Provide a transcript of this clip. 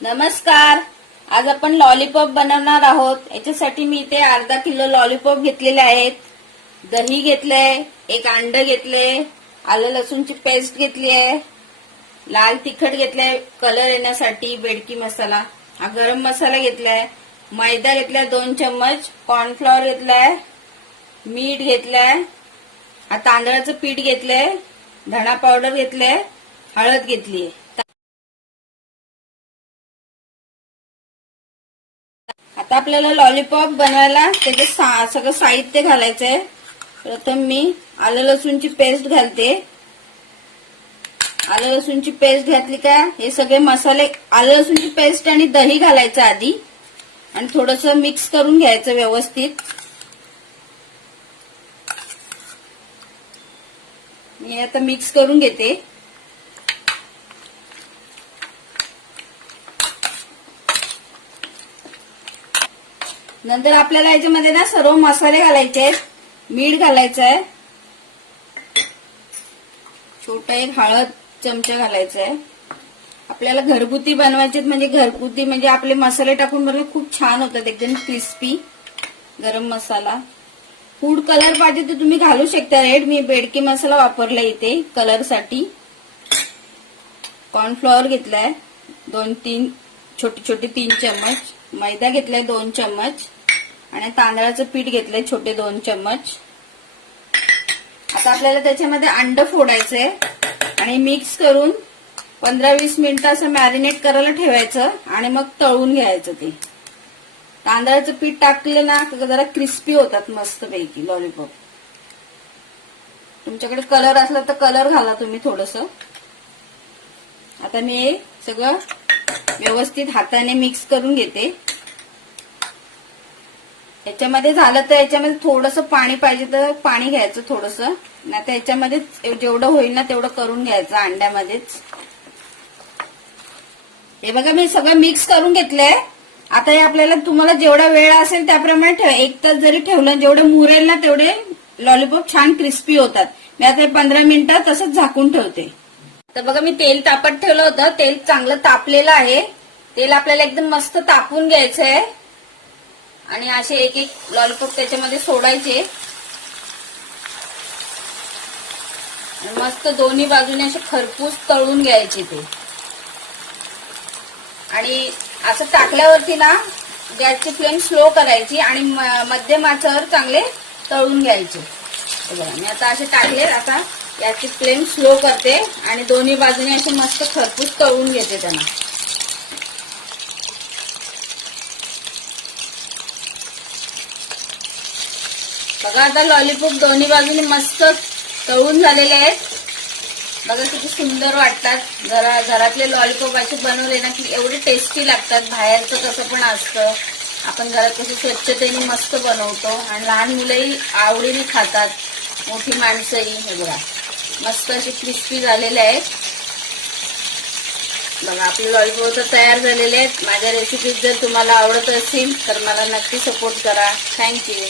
नमस्कार. आज आपण लॉलीपॉप बनवणार आहोत. याच्यासाठी मी इथे अर्धा किलो लॉलीपॉप घेतलेले आहेत. दही घेतलंय, एक अंड घेतलंय, आलं लसूणची पेस्ट घेतली आहे, लाल तिखट घेतलंय कलर येण्यासाठी, बेडकी मसाला, हा गरम मसाला घेतलाय, मैदा घेतलाय 2 चम्मच, कॉर्नफ्लॉवर घेतलाय, मीठ घेतलंय, हा तांदळाचं पीठ घेतलंय, धणा पावडर घेतलंय, हळद घेतलीय. आता आपल्याला लॉलीपॉप बनवायला त्याचे सगळं साहित्य घालायचंय. प्रथम मी आलं लसूणची पेस्ट घालते. आलं लसूणची पेस्ट घातली का हे सगळे मसाले, आलं लसूणची पेस्ट आणि दही घालायचं आधी आणि थोडंसं मिक्स करून घ्यायचं व्यवस्थित. मी आता मिक्स करून घेते. नंतर आपल्याला याच्यामध्ये ना सर्व मसाले घालायचे आहेत. मीठ घालायचं आहे, छोटा एक हळद चमचा घालायचा आहे. आपल्याला घरगुती बनवायचे म्हणजे आपले मसाले टाकून बनवले खूप छान होतात, एकदम क्रिस्पी. गरम मसाला, फूड कलर पाहिजे तर तुम्ही घालू शकता रेड. मी बेडकी मसाला वापरला इथे कलर साठी. कॉर्नफ्लॉवर घेतलाय 2-3 छोटे 3 चम्मच, मैदा घेतलाय 2 चम्मच आणि तांदळाचं पीठ घेतलंय छोटे 2 चम्मच. आता आपल्याला त्याच्यामध्ये अंड फोडायचंय आणि मिक्स करून 15-20 मिनिटं असं मॅरिनेट करायला ठेवायचं आणि मग तळून घ्यायचं. ते तांदळाचं पीठ टाकलं ना जरा क्रिस्पी होतात मस्तपैकी लॉलीपॉप. तुमच्याकडे कलर असला तर कलर घाला तुम्ही थोडंसं. आता मी हे सगळं व्यवस्थित हाताने मिक्स करून घेते. याच्यामध्ये झालं तर याच्यामध्ये थोडंसं पाणी पाहिजे तर पाणी घ्यायचं थोडंसं, नाही तर याच्यामध्ये जेवढं होईल ना तेवढं करून घ्यायचं अंड्यामध्येच. हे बघा मी सगळं मिक्स करून घेतलंय. आता हे आपल्याला तुम्हाला जेवढा वेळ असेल त्याप्रमाणे ठेवा. 1 तास जरी ठेवलं जेवढे मुरेल ना तेवढे लॉलीपॉप छान क्रिस्पी होतात. मी आता 15 मिनिटं तसंच झाकून ठेवते. तर बघा मी तेल तापत ठेवलं होतं. तेल चांगलं तापलेलं आहे. तेल आपल्याला एकदम मस्त तापून घ्यायचं आहे आणि असे एक लॉलीपॉप त्याच्यामध्ये सोडायचे. मस्त दोन्ही बाजूने असे खरपूस तळून घ्यायचे ते. आणि असं टाकल्यावरती ना गॅसची फ्लेम स्लो करायची आणि मध्यम आचेवर चांगले तळून घ्यायचे. बघा मी आता असे टाकले. आता याची फ्लेम स्लो करते आणि दोन्ही बाजूने असे मस्त खरपूस तळून घेते त्यांना. बघा आता लॉलीपॉप दोन्ही बाजूने मस्त तळून झालेले आहेत. बघा किती सुंदर वाटतात. घरातले लॉलीपॉप असे बनवले ना की एवढे टेस्टी लागतात. बाहेरचं कसं पण असतं, आपण घरात कसं स्वच्छतेने मस्त बनवतो आणि लहान मुलंही आवडीने खातात, मोठी माणसंही. हे बघा मस्त असे क्रिस्पी झालेले आहेत. बघा आपले लॉलीपॉप तर तयार झालेले आहेत. माझ्या रेसिपीज जर तुम्हाला आवडत असतील तर मला नक्की सपोर्ट करा. थँक्यू.